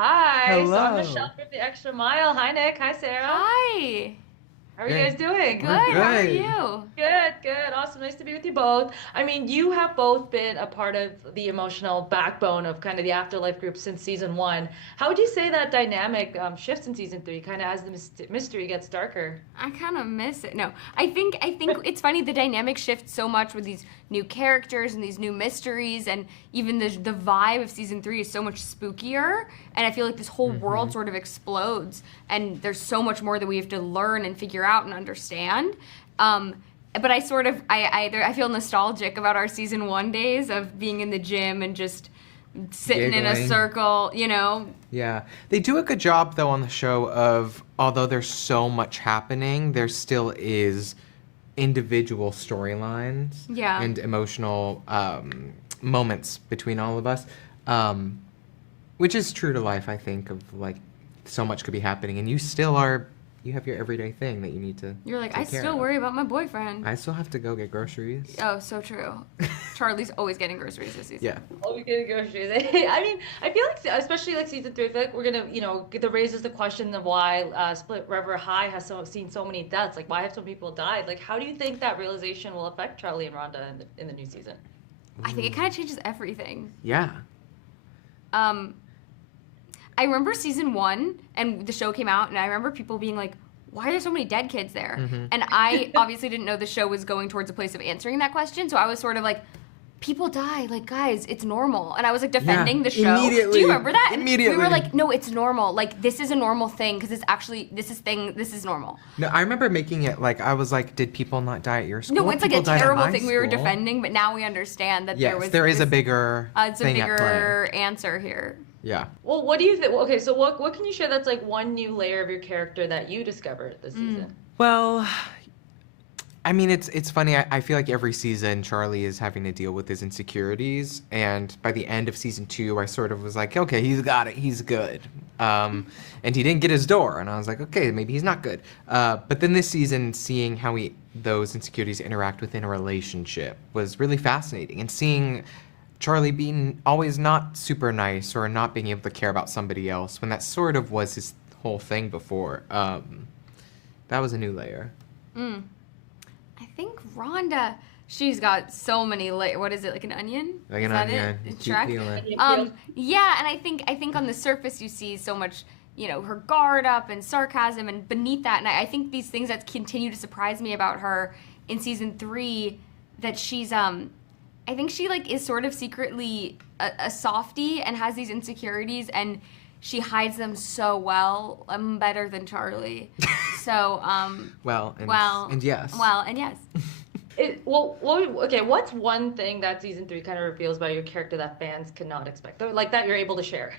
Hi, so I'm Hello. Michelle from The Extra Mile. Hi, Nick. Hi, Sarah. Hi. How are you Hey, guys doing? we're Good. How are good. you? Good, good. Awesome. Nice to be with you both. I mean, you have both been a part of the emotional backbone of kind of the Afterlife group since season one. How would you say that dynamic shifts in season three, kind of as the mystery gets darker? I kind of miss it. No, I think it's funny the dynamic shifts so much with these new characters and these new mysteries, and even the vibe of season three is so much spookier. And I feel like this whole world sort of explodes, and there's so much more that we have to learn and figure out and understand. But I sort of I feel nostalgic about our season one days of being in the gym and just sitting in a Giggling. circle, Yeah. They do a good job, though, on the show of, although there's so much happening, there still is individual storylines Yeah. and emotional moments between all of us, um, which is true to life, I think, of like so much could be happening, and you have your everyday thing that you need to You're like, I take care still of. worry about my boyfriend. I still have to go get groceries. Oh, so true. Charlie's always getting groceries this season. Yeah. Oh, we get groceries. I mean, I feel like, especially like season three, I feel like we're gonna, get the raises the question of why Split River High has seen so many deaths. Like, why have so many people died? Like, how do you think that realization will affect Charlie and Rhonda in the new season? I think it kind of changes everything. Yeah. Um, I remember season one and the show came out, and I remember people being like, why are there so many dead kids there? And I obviously didn't know the show was going towards a place of answering that question, so I was sort of like, people die, like, guys, it's normal. And I was like defending the show. Immediately. Do you remember that? And Immediately. we were like, no, it's normal. Like, this is a normal thing because it's actually, this is normal. No, I remember making it like I was like, did people not die at your school? No, it's like People a died at terrible my thing we were school. defending, but now we understand that Yes, there was a this- bigger it's a thing at play. bigger answer here. Yeah. Well, what do you think? Okay, so what can you share that's like one new layer of your character that you discovered this season? Well, I mean, it's funny. I feel like every season Charlie is having to deal with his insecurities, and by the end of season two, I sort of was like, okay, he's got it, he's good. And he didn't get his door, and I was like, okay, maybe he's not good. But then this season, seeing how those insecurities interact within a relationship was really fascinating, and seeing Charlie being always not super nice or not being able to care about somebody else when that sort of was his whole thing before. That was a new layer. I think Rhonda, she's got so many what is it, like an onion? Like Is an that onion. It? Keep Shrek? peeling. Yeah, and I think on the surface you see so much, her guard up and sarcasm, and beneath that, and I think these things that continue to surprise me about her in season three, that she's I think she like is sort of secretly a softie and has these insecurities, and she hides them so well, better than Charlie. So And yes. well, and yes. Okay, what's one thing that season three kind of reveals about your character that fans cannot expect, or like that you're able to share?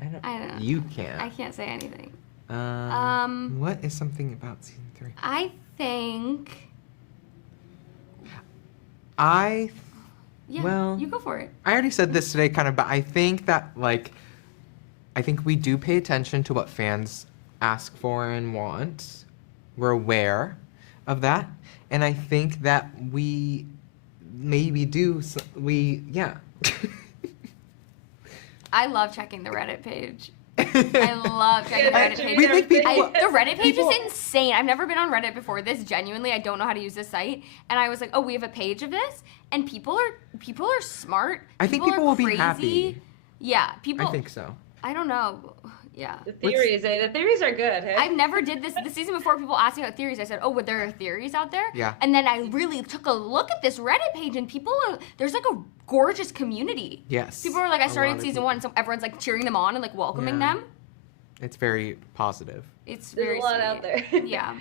I don't know. You can't. I can't say anything. What is something about season three? I think. Yeah, Well, you go for it. I already said this today, kind of, but I think that I think we do pay attention to what fans ask for and want. We're aware of that, and I think that we maybe do. Yeah. I love checking the Reddit page. I love checking the Reddit page. We think people. The Reddit page people- is insane. I've never been on Reddit before this. Genuinely, I don't know how to use this site, and I was like, "Oh, we have a page of this," and people are smart. I think are people will be crazy. happy. Yeah, people. I think so. I don't know. Yeah. The theories are good. Hey? I've never did this. The season before, people asked me about theories. I said, "Oh, but there are theories out there." Yeah. And then I really took a look at this Reddit page, and there's like a gorgeous community. Yes. People are like, I A lot started of season people. one, so everyone's like cheering them on and like welcoming Yeah. them. It's very positive. It's There's very a lot sweet. out there. Yeah.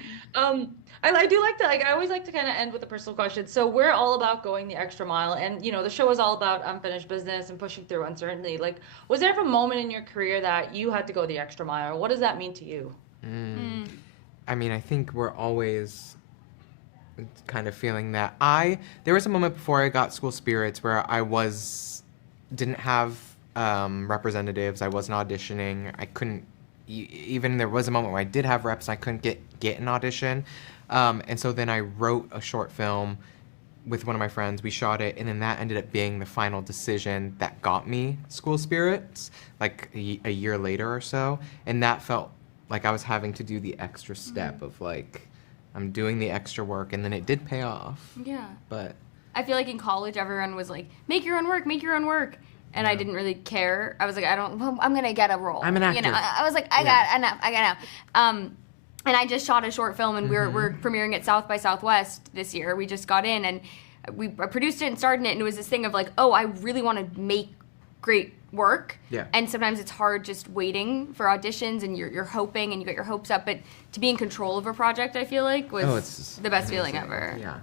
I do like to I always like to kind of end with a personal question. So we're all about going the extra mile, and the show is all about unfinished business and pushing through uncertainty. Like, was there ever a moment in your career that you had to go the extra mile, or what does that mean to you? I mean, I think we're always kind of feeling that. There was a moment before I got School Spirits where didn't have representatives. I wasn't auditioning. I couldn't. Even there was a moment where I did have reps and I couldn't get an audition. And so then I wrote a short film with one of my friends. We shot it, and then that ended up being the final decision that got me School Spirits, like a year later or so. And that felt like I was having to do the extra step of like, I'm doing the extra work, and then it did pay off. Yeah. But I feel like in college, everyone was like, make your own work, make your own work. And I didn't really care. I was like, well, I'm going to get a role. I'm an actor. You know, I was like, I got enough. And I just shot a short film, and we're premiering at South by Southwest this year. We just got in, and we produced it and starred in it, and it was this thing of like, oh, I really want to make great work. Yeah. And sometimes it's hard just waiting for auditions, and you're hoping, and you get your hopes up. But to be in control of a project, I feel like, was it's the best amazing. feeling ever. Yeah.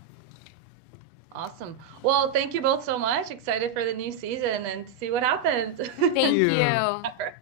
Awesome. Well, thank you both so much. Excited for the new season and to see what happens. Thank you. you. All right.